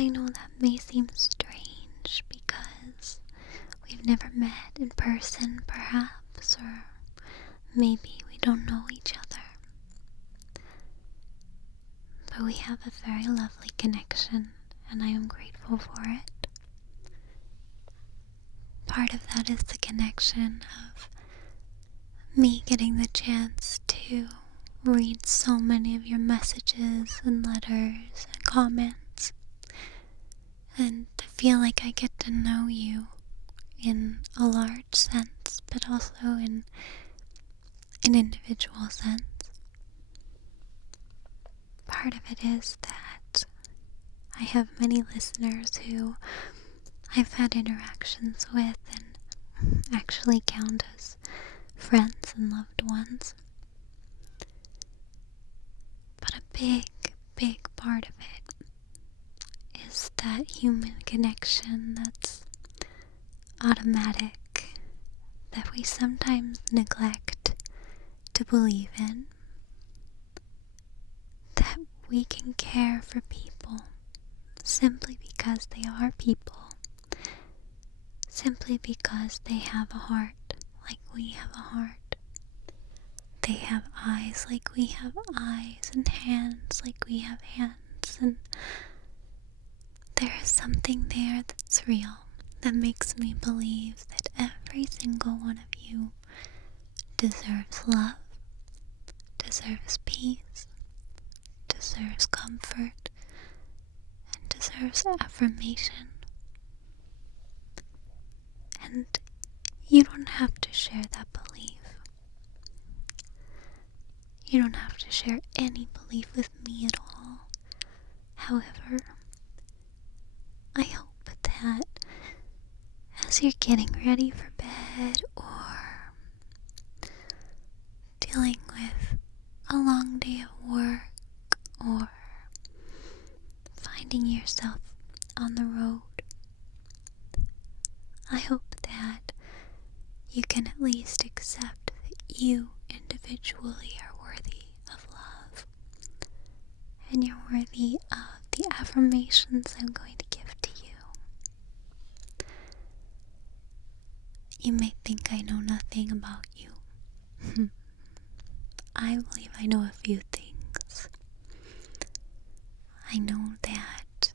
I know that may seem strange because we've never met in person, perhaps, or maybe we don't know each other. But we have a very lovely connection, and I am grateful for it. Part of that is the connection of me getting the chance to read so many of your messages and letters and comments, and to feel like I get to know you in a large sense, but also in an individual sense. Part of it is that I have many listeners who I've had interactions with and actually count as friends and loved ones. But a big part of it is that human connection that's automatic, that we sometimes neglect to believe in, that we can care for people simply because they are people, simply because they have a heart like we have a heart. They have eyes like we have eyes, and hands like we have hands, and there is something there that's real, that makes me believe that every single one of you deserves love, deserves peace, deserves comfort, and deserves affirmation. And you don't have to share that belief. You don't have to share any belief with me at all. However, I hope that as you're getting ready for bed or dealing with a long day of work or finding yourself on the road, I hope that you can at least accept that you individually are worthy of love, and you're worthy of the affirmations I'm going to give to you. You may think I know nothing about you. I believe I know a few things. I know that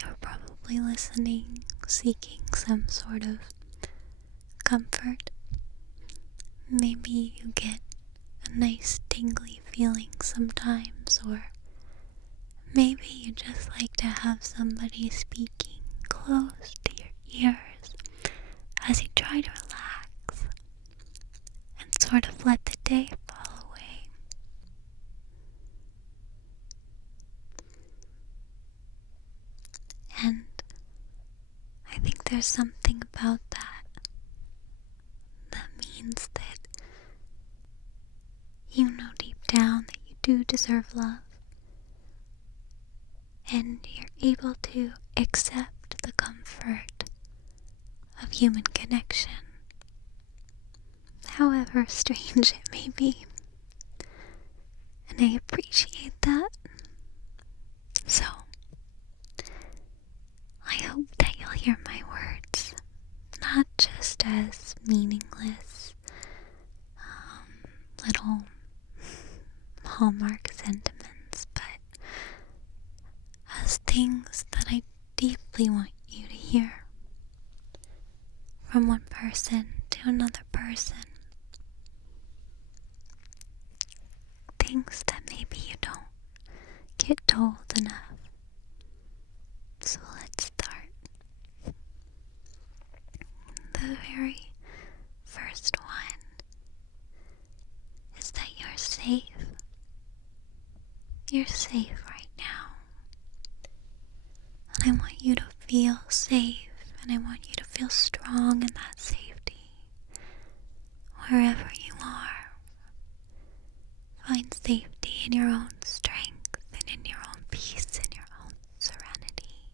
you're probably listening, seeking some sort of comfort. Maybe you get a nice tingly feeling sometimes, or maybe you just like to have somebody speaking close to your ears as you try to relax and sort of let the day fall away. And I think there's something about that means that you know deep down that you do deserve love, and you're able to accept the comfort of human connection, however strange it may be. And I appreciate that. So, I hope that you'll hear my words not just as meaningless little hallmark sentiments, but as things that I deeply want you to hear from one person to another person. Things that maybe you don't get told enough. So let's start. The very first one is that you're safe. You're safe right now. And I want you to feel safe, and I want you to feel strong in that safety. Wherever you are, find safety in your own strength and in your own peace and your own serenity.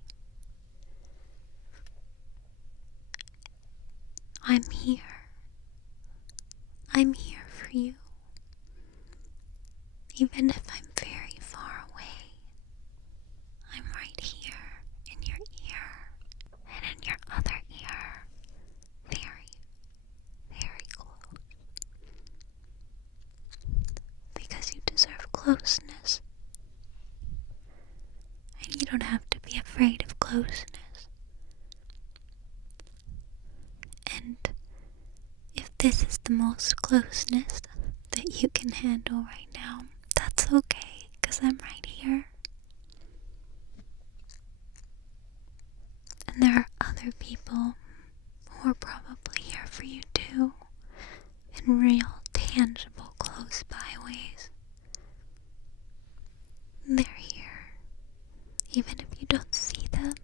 I'm here. I'm here for you. Even if I'm very far away, I'm right here. You don't have to be afraid of closeness. And if this is the most closeness that you can handle right now, that's okay, because I'm right here. And there are other people who are probably here for you too, in real, tangible, close by ways. They're here, even if you don't see them.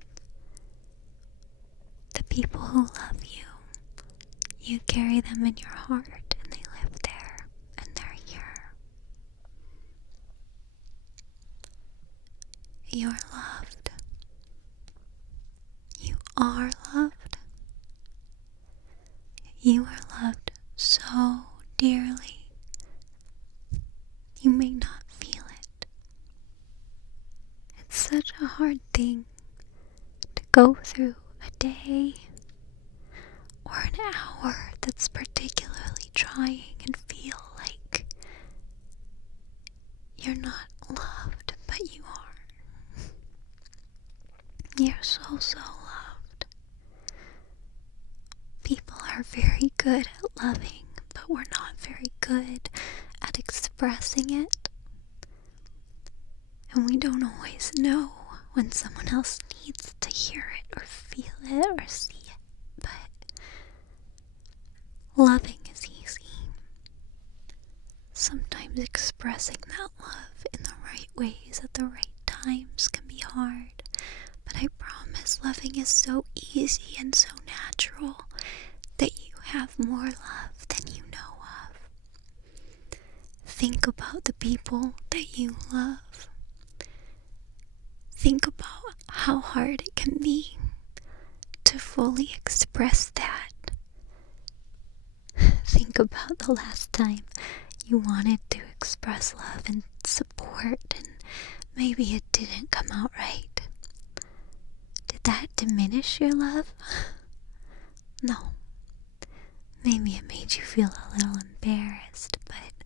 The people who love you, you carry them in your heart, and they live there, and they're here. You're loved. You are loved. You are loved so dearly. You may not feel it. It's such a hard thing to go through a day or an hour that's particularly trying and feel like you're not loved, but you are. You're so loved. People are very good at loving, but we're not very good at expressing it. And we don't always know when someone else needs to hear it or feel it or see it. But loving is easy. Sometimes expressing that love in the right ways at the right times can be hard. But I promise loving is so easy and so natural that you have more love than you know of. Think about the people that you love. Think about how hard it can be to fully express that. Think about the last time you wanted to express love and support, and maybe it didn't come out right. Did that diminish your love? No. Maybe it made you feel a little embarrassed, but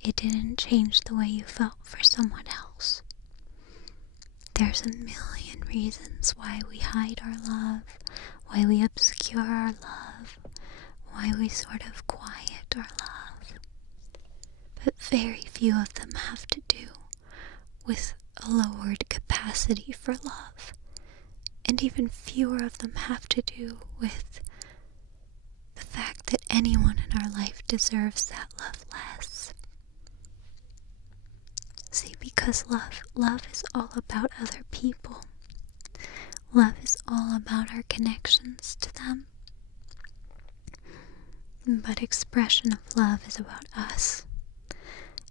it didn't change the way you felt for someone else. There's a million reasons why we hide our love, why we obscure our love, why we sort of quiet our love. But very few of them have to do with a lowered capacity for love. And even fewer of them have to do with the fact that anyone in our life deserves that love less. See, because love is all about other people. Love is all about our connections to them. But expression of love is about us.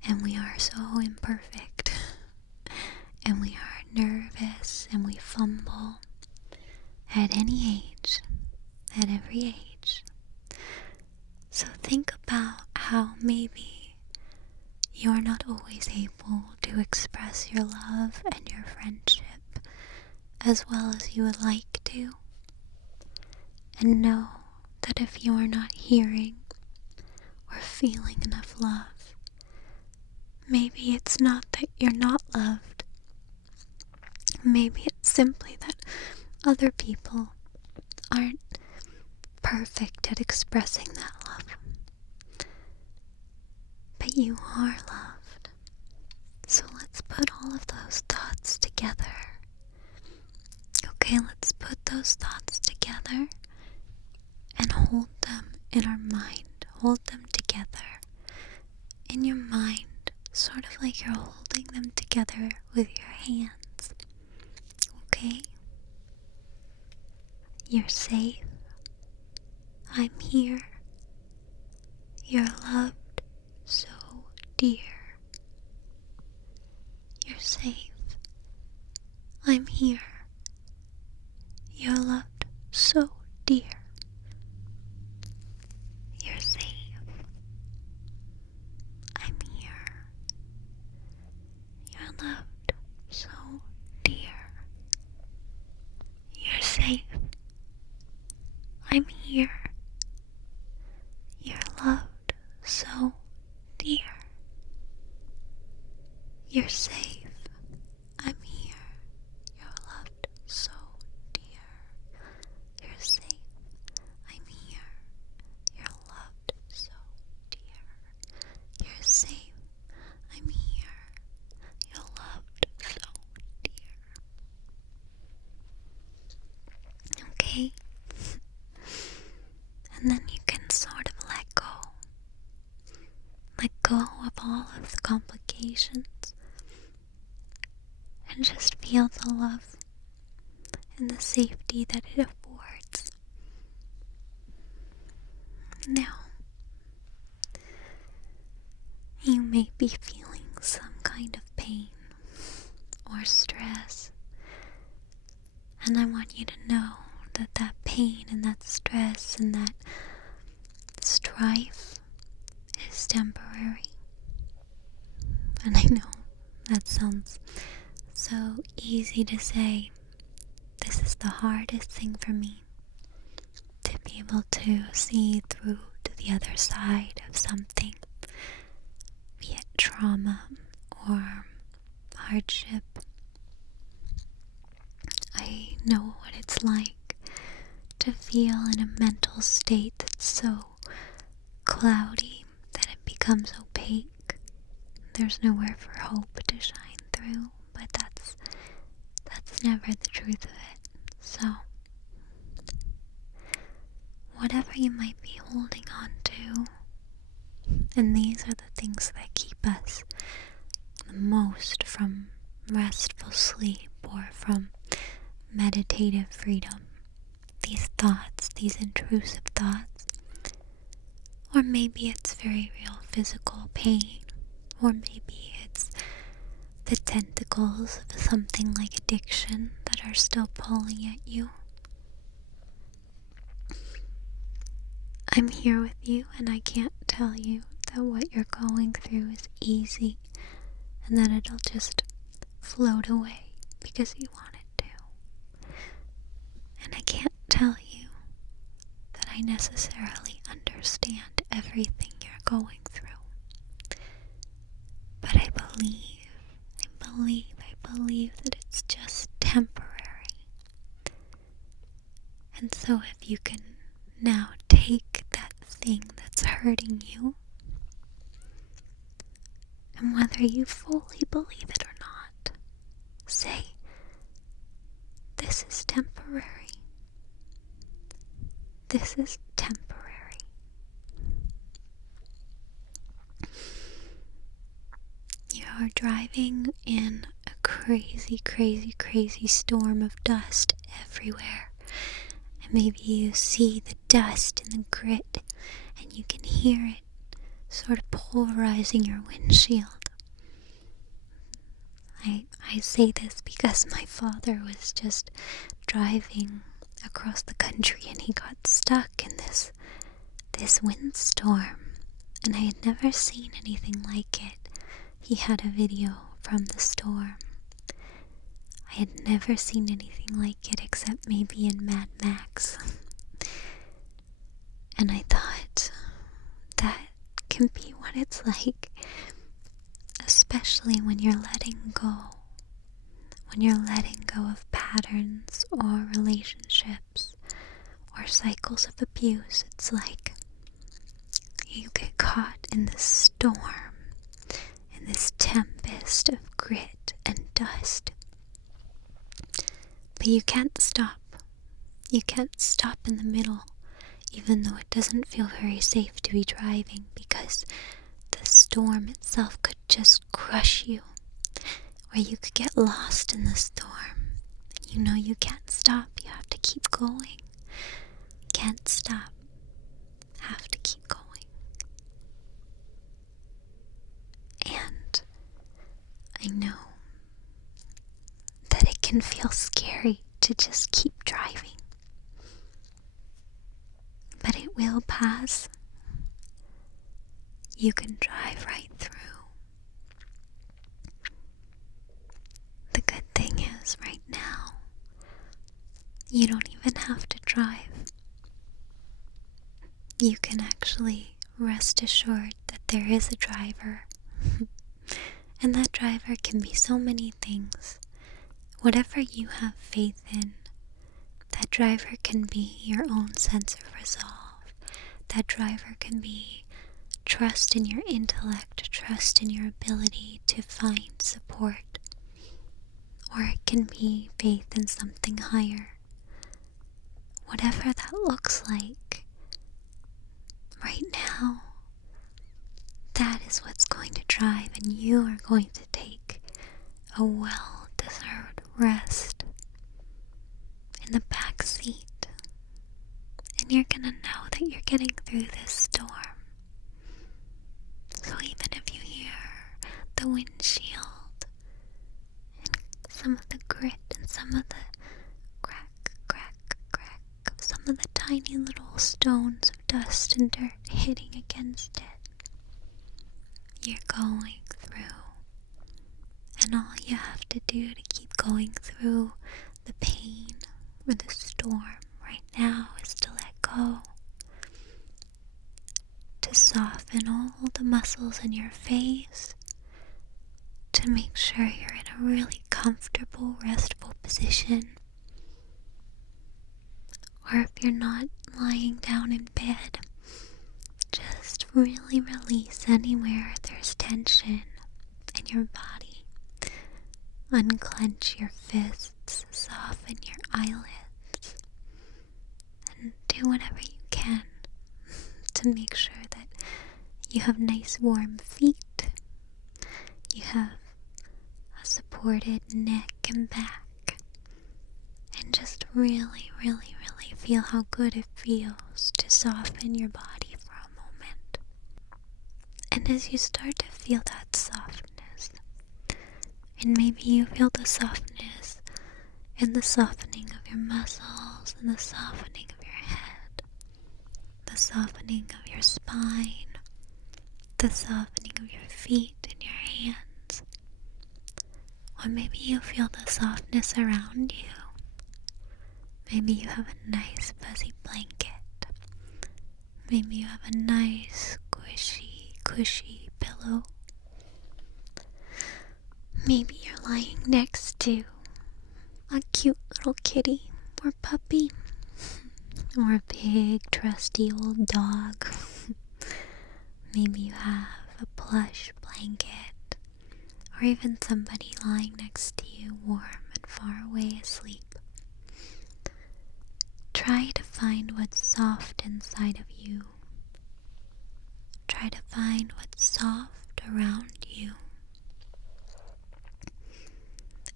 And we are so imperfect. And we are nervous and we fumble at any age, at every age. So think about how maybe you're not always able to express your love and your friendship as well as you would like to. And know that if you are not hearing or feeling enough love, maybe it's not that you're not loved. Maybe it's simply that other people aren't perfect at expressing that love. But you are loved. So let's put all of those thoughts together. Okay, let's put those thoughts together and hold them in our mind. Hold them together in your mind, sort of like you're holding them together with your hands. Okay? You're safe. I'm here. You're loved so dear. You're safe. I'm here. You're loved so dear. You're safe. I'm here. You're loved so dear. You're safe. I'm here. You're loved so dear. You're safe. I'm here. okay? And then you can sort of let go. Let go of all of the complications. And just feel the love and the safety that it affords. Now, you may be feeling some kind of pain or stress, and I want you to know that that pain and that stress and that strife is temporary. And I know that sounds so easy to say. This is the hardest thing for me, to be able to see through to the other side of something, be it trauma or hardship. I know what it's like to feel in a mental state that's so cloudy that it becomes opaque. There's nowhere for hope to shine through, but that's never the truth of it. So, whatever you might be holding on to, and these are the things that keep us the most from restful sleep or from meditative freedom. These thoughts, these intrusive thoughts, or maybe it's very real physical pain, or maybe it's the tentacles of something like addiction that are still pulling at you. I'm here with you, and I can't tell you that what you're going through is easy and that it'll just float away because you want it to. And I can't tell you that I necessarily understand everything you're going through. But I believe that it's just temporary. And so if you can now take that thing that's hurting you, and whether you fully believe it or not, say, this is temporary. This is temporary. You are driving in a crazy, crazy, crazy storm of dust everywhere. And maybe you see the dust and the grit, and you can hear it sort of pulverizing your windshield. I say this because my father was just driving across the country and he got stuck in this windstorm, and I had never seen anything like it. He had a video from the storm. I had never seen anything like it except maybe in Mad Max. And I thought, that can be what it's like, especially when you're letting go. When you're letting go of patterns or relationships or cycles of abuse. It's like you get caught in this storm, in this tempest of grit and dust. But you can't stop. You can't stop in the middle, even though it doesn't feel very safe to be driving, because the storm itself could just crush you, or you could get lost in the storm. You know you can't stop. You have to keep going. Can't stop. Have to keep going. And I know that it can feel scary to just keep driving. But it will pass. You can drive right through. The good thing is, right now, you don't even have to drive. You can actually rest assured that there is a driver. And that driver can be so many things. Whatever you have faith in, that driver can be your own sense of resolve. That driver can be trust in your intellect, trust in your ability to find support. Or it can be faith in something higher. whatever that looks like right now, that is what's going to drive, and you are going to take a well-deserved rest in the back seat. And you're gonna know that you're getting through this storm. So even if you hear the windshield and some of the grit and some of the crack, crack, crack of some of the tiny little stones of dust and dirt hitting against it, you're going through. And all you have to do to keep going through the pain or the storm right now is to let go. To soften all the muscles in your face. To make sure you're in a really comfortable, restful position. Or if you're not lying down in bed, just really release anywhere there's tension in your body. Unclench your fists, soften your eyelids, and do whatever you can to make sure that you have nice warm feet, you have a supported neck and back, and just really, really, really feel how good it feels to soften your body for a moment. And as you start to feel that softness, and maybe you feel the softness in the softening of your muscles, and the softening of your head, the softening of your spine, the softening of your feet and your hands. Or maybe you feel the softness around you. Maybe you have a nice fuzzy blanket. Maybe you have a nice squishy, cushy pillow. Maybe you're lying next to a cute little kitty or puppy, or a big trusty old dog. Maybe you have a plush blanket, or even somebody lying next to you warm and far away asleep. Try to find what's soft inside of you. Try to find what's soft around you.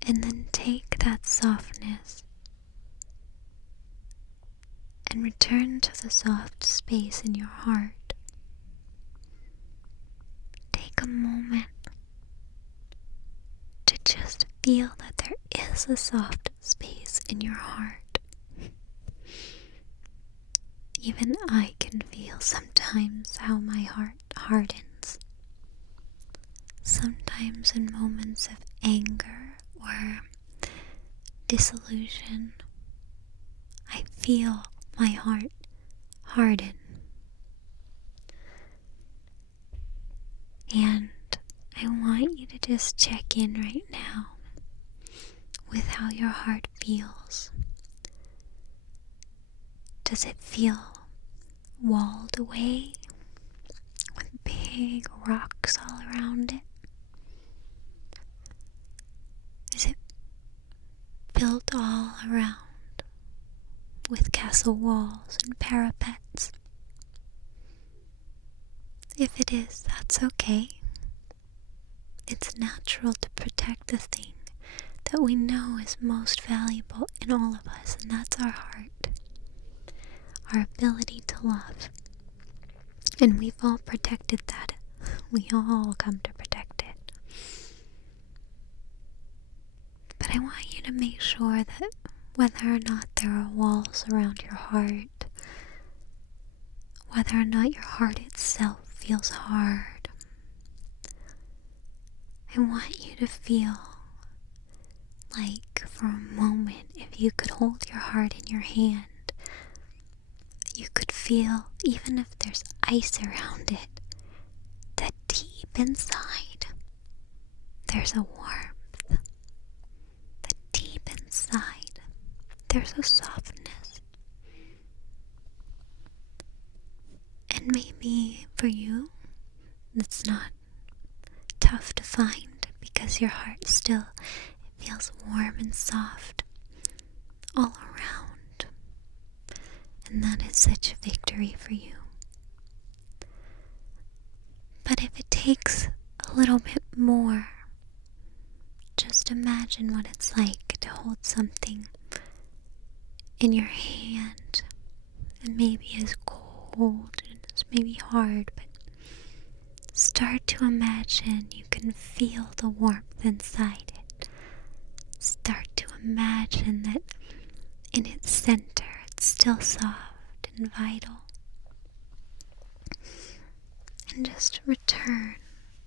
And then take that softness and return to the soft space in your heart. Take a moment to just feel that there is a soft space in your heart. Even I can feel sometimes how my heart hardens. Sometimes in moments of anger or disillusion, I feel my heart harden. And I want you to just check in right now with how your heart feels. Does it feel walled away with big rocks all around it? Is it built all around with castle walls and parapets? If it is, that's okay. It's natural to protect the thing that we know is most valuable in all of us, and that's our heart, our ability to love. And we've all protected that. We all come to protect it. But I want you to make sure that whether or not there are walls around your heart, whether or not your heart itself feels hard, I want you to feel like for a moment, if you could hold your heart in your hand, you could feel, even if there's ice around it, that deep inside there's a warmth. That deep inside there's a softness. And maybe for you, it's not tough to find because your heart still feels warm and soft all around. is such a victory for you. But if it takes a little bit more, just imagine what it's like to hold something in your hand. It maybe is cold and it's maybe hard, but start to imagine you can feel the warmth inside it. Start to imagine that in its center it's still soft and vital. And just return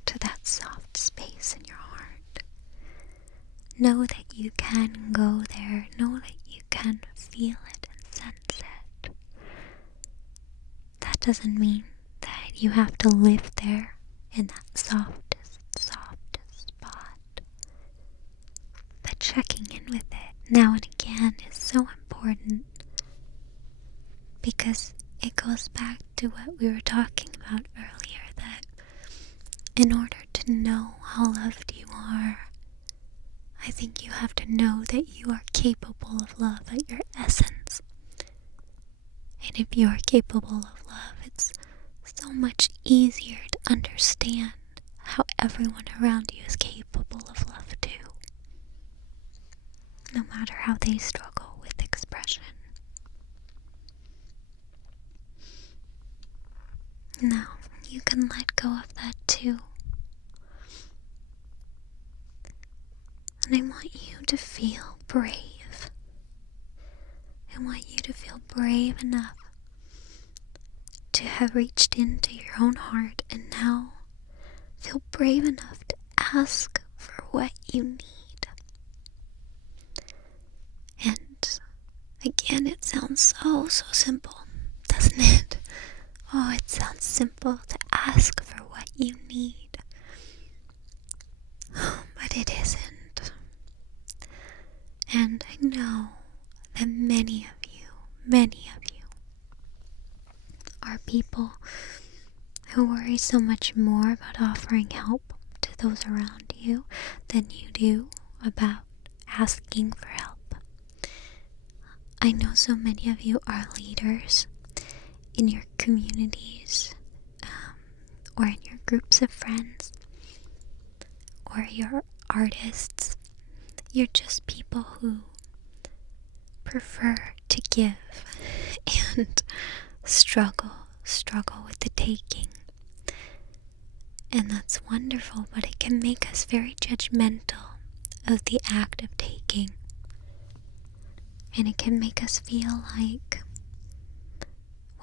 to that soft space in your heart. Know that you can go there. Know that you can feel it and sense it. That doesn't mean that you have to live there in that softest spot. But checking in with it now and again is so important, because it goes back to what we were talking about earlier, that in order to know how loved you are, I think you have to know that you are capable of love at your essence. And if you are capable of love, it's so much easier to understand how everyone around you is capable of love too, no matter how they struggle with expression. Now, you can let go of that too. And I want you to feel brave. I want you to feel brave enough to have reached into your own heart, and now feel brave enough to ask for what you need. And again, it sounds so simple, doesn't it? Oh, it sounds simple to ask for what you need. But it isn't. And I know that many of you are people who worry so much more about offering help to those around you than you do about asking for help. I know so many of you are leaders in your communities, or in your groups of friends, or you're artists. You're just people who prefer to give and struggle with the taking. And that's wonderful, but it can make us very judgmental of the act of taking. And it can make us feel like,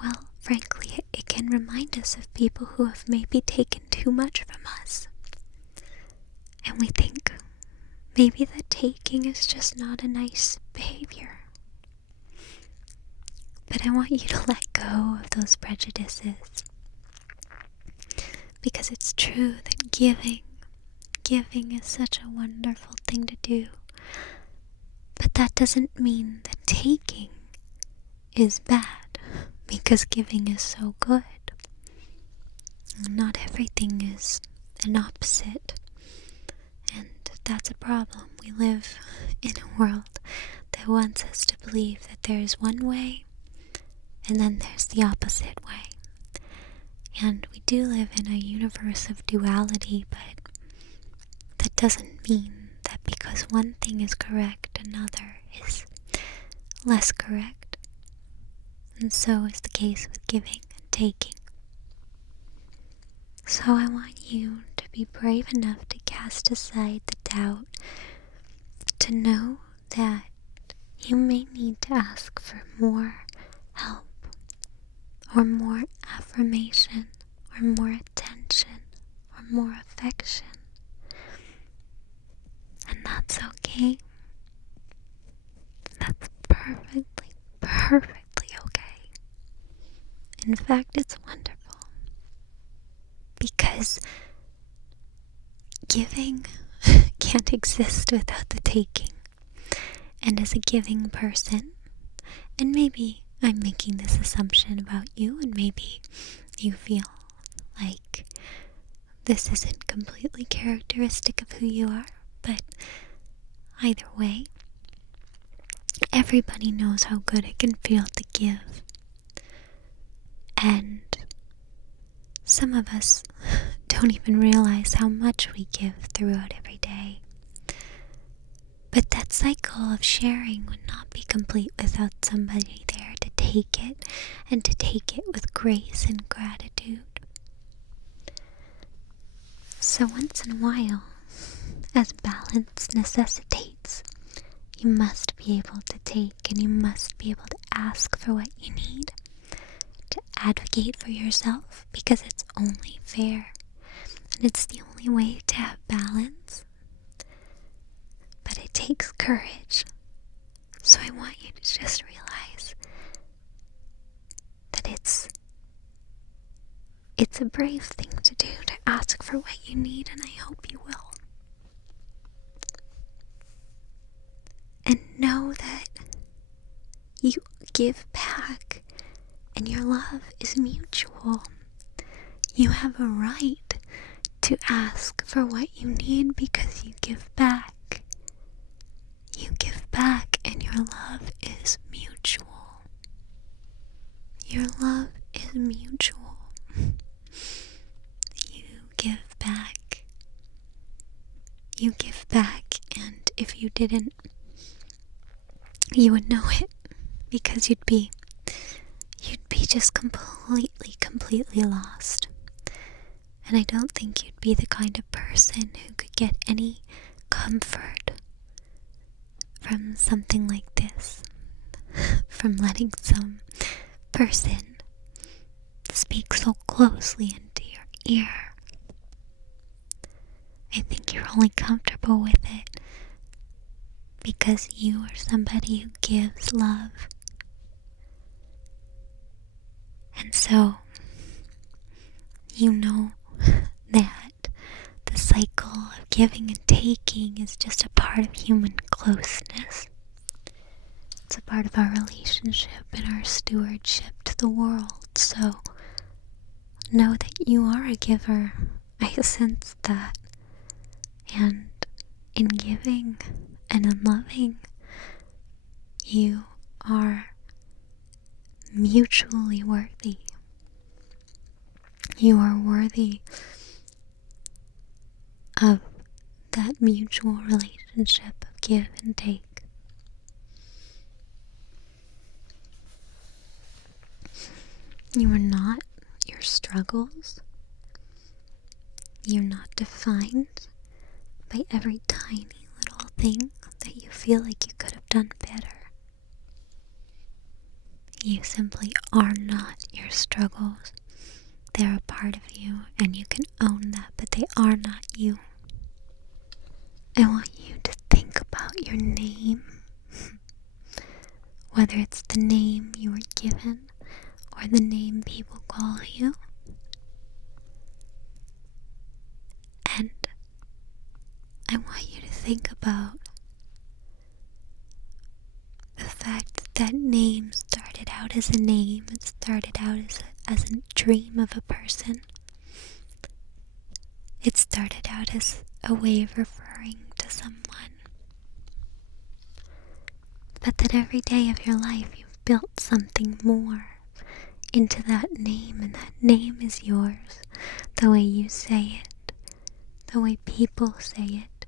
well, frankly, it can remind us of people who have maybe taken too much from us. And we think maybe the taking is just not a nice behavior. But I want you to let go of those prejudices, because it's true that giving is such a wonderful thing to do. But that doesn't mean that taking is bad, because giving is so good. Not everything is an opposite, and that's a problem. We live in a world that wants us to believe that there is one way and then there's the opposite way. And we do live in a universe of duality, but that doesn't mean that because one thing is correct, another is less correct. And so is the case with giving and taking. So I want you to be brave enough to cast aside the doubt, to know that you may need to ask for more help, or more affirmation, or more attention, or more affection. And that's okay. That's perfectly okay. In fact, it's wonderful. Because giving can't exist without the taking. And as a giving person, and maybe I'm making this assumption about you, and maybe you feel like this isn't completely characteristic of who you are, but either way, everybody knows how good it can feel to give. And some of us don't even realize how much we give throughout every day. But that cycle of sharing would not be complete without somebody there to take it, and to take it with grace and gratitude. So once in a while, as balance necessitates, you must be able to take, and you must be able to ask for what you need, to advocate for yourself, because it's only fair, and it's the only way to have balance. But it takes courage. So I want you to just realize that it's a brave thing to do, to ask for what you need, and I hope you will. And know that you give back, and your love is mutual. You have a right to ask for what you need because you give back. You give back, and your love is mutual. Your love is mutual. You give back. You give back, and if you didn't, you would know it, because you'd be just completely lost. And I don't think you'd be the kind of person who could get any comfort from something like this, from letting some person speak so closely into your ear. I think you're only comfortable with it because you are somebody who gives love. And so, you know that the cycle of giving and taking is just a part of human closeness. It's a part of our relationship and our stewardship to the world. So, know that you are a giver. I sense that. And in giving and in loving, you are mutually worthy. You are worthy of that mutual relationship of give and take. You are not your struggles. You're not defined by every tiny little thing that you feel like you could have done better. You simply are not your struggles. They're a part of you, and you can own that, but they are not you. I want you to think about your name, whether it's the name you were given or the name people call you. And I want you to think about the fact that that name started out as a name. It started out as a dream of a person. It started out as a way of referring to someone. But that every day of your life you've built something more into that name, and that name is yours. The way you say it, the way people say it.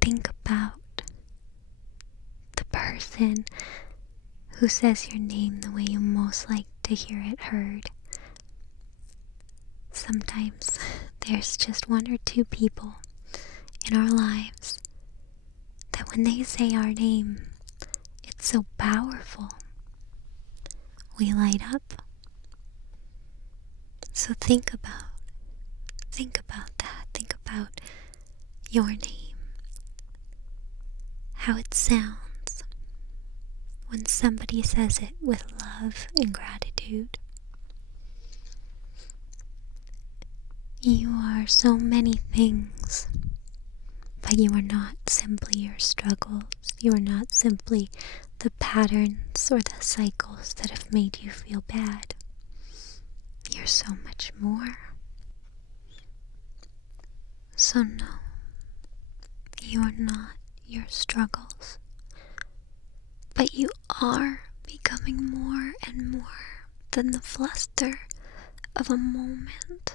Think about the person who says your name the way you most like to hear it heard. Sometimes there's just one or two people in our lives that when they say our name, it's so powerful. We light up. So think about that. Think about your name. How it sounds when somebody says it with love and gratitude. You are so many things, but you are not simply your struggles. You are not simply the patterns or the cycles that have made you feel bad. You're so much more. So no, you are not your struggles, but you are becoming more and more than the fluster of a moment,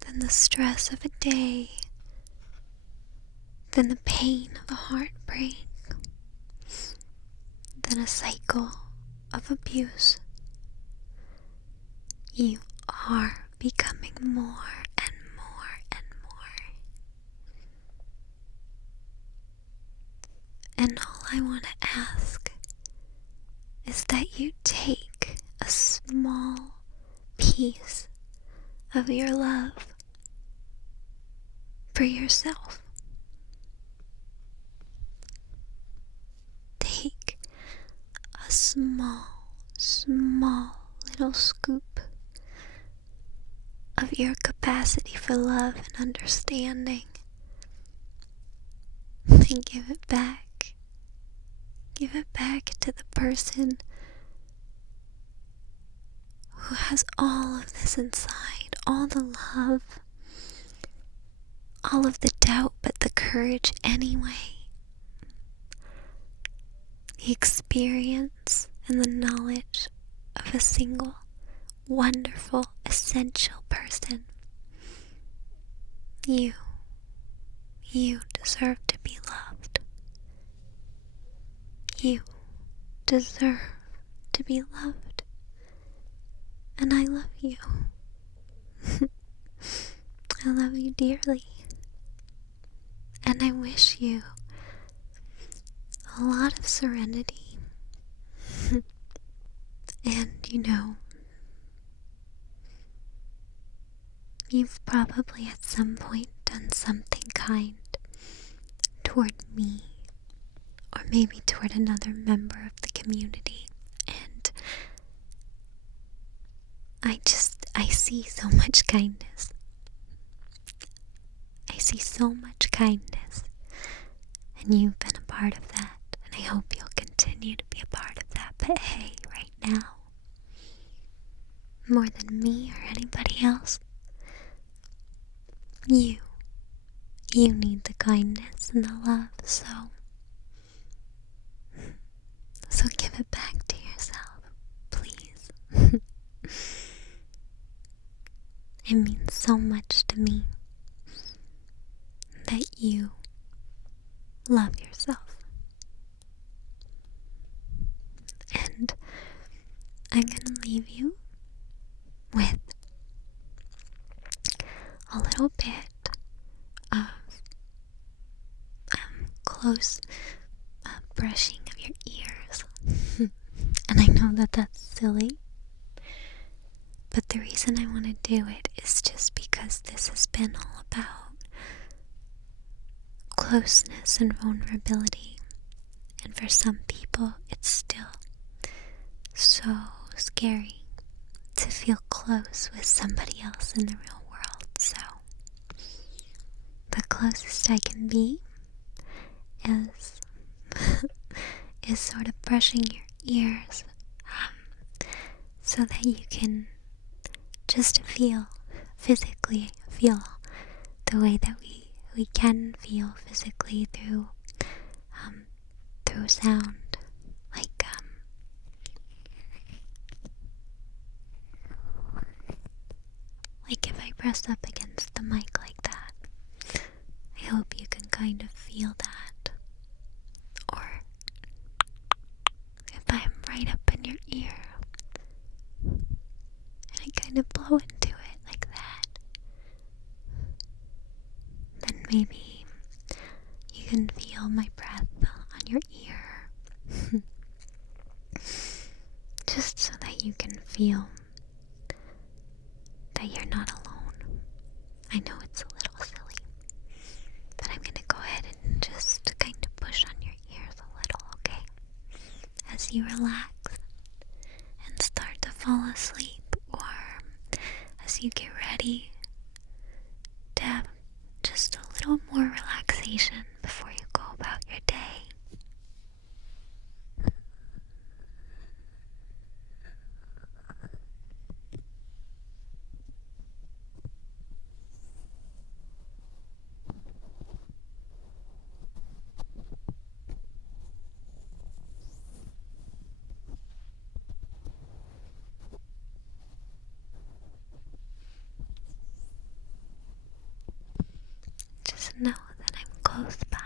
than the stress of a day, than the pain of a heartbreak, than a cycle of abuse. You are becoming more and more and more. And all I want to ask is that you take a small piece of your love for yourself. Take a small little scoop of your capacity for love and understanding and give it back. Give it back to the person who has all of this inside, all the love, all of the doubt, but the courage anyway. The experience and the knowledge of a single, wonderful, essential person. You deserve to be loved. You deserve to be loved. And I love you. I love you dearly. And I wish you a lot of serenity. And you've probably at some point done something kind toward me, or maybe toward another member of the community. And I see so much kindness. I see so much kindness. And you've been a part of that. And I hope you'll continue to be a part of that. But hey, right now, more than me or anybody else, you need the kindness and the love. So give it back to yourself, please. It means so much to me that you love yourself. And I'm gonna leave you with a little bit of close brushing of your ears. And I know that that's silly, but the reason I want to do it is just because this has been all about closeness and vulnerability. And for some people, it's still so scary to feel close with somebody else in the real world. So the closest I can be is is sort of brushing your ears, so that you can just physically feel the way that we can feel physically through sound, like if I press up against the mic like that. I hope you can kind of feel that. Or if I'm right up in your ear and I kind of blow into it like that, then maybe you can feel my breath on your ear. Just so that you can feel that you're not alone. I know it's a little silly, but I'm gonna go ahead and just kind of push on your ears a little, okay? As you relax and start to fall asleep, or as you get ready to have just a little more relaxation before you go about your day. to know that I'm close by.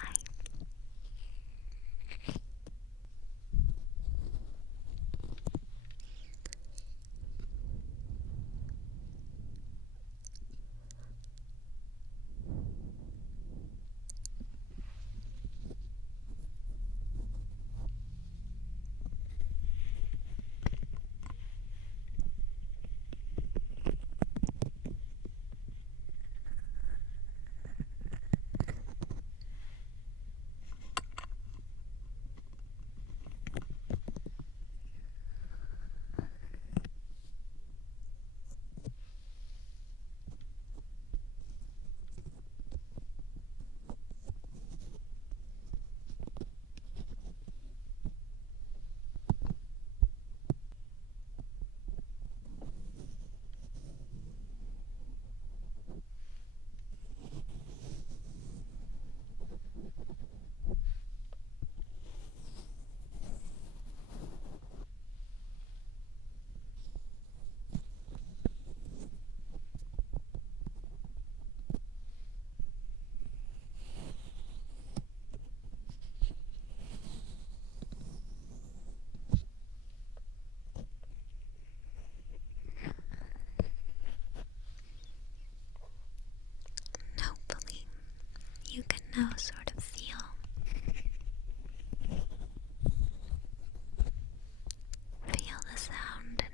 Hopefully, you can now sort of feel the sound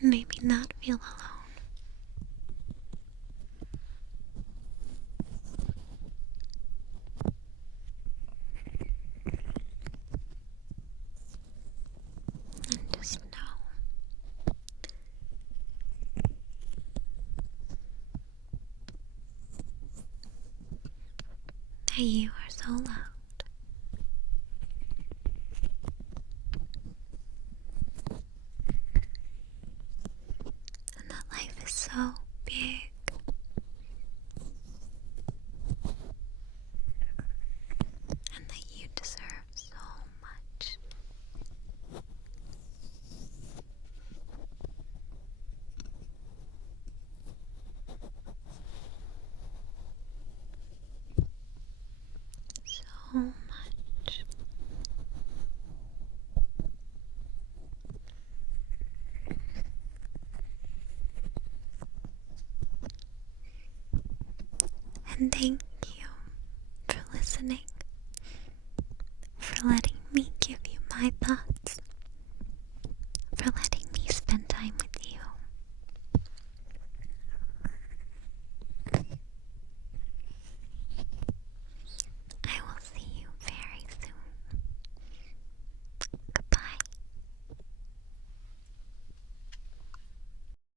and maybe not feel alone. And just know that you are so loved. And that life is so big. And that you deserve so much. So much. And thank you for listening, for letting me give you my thoughts.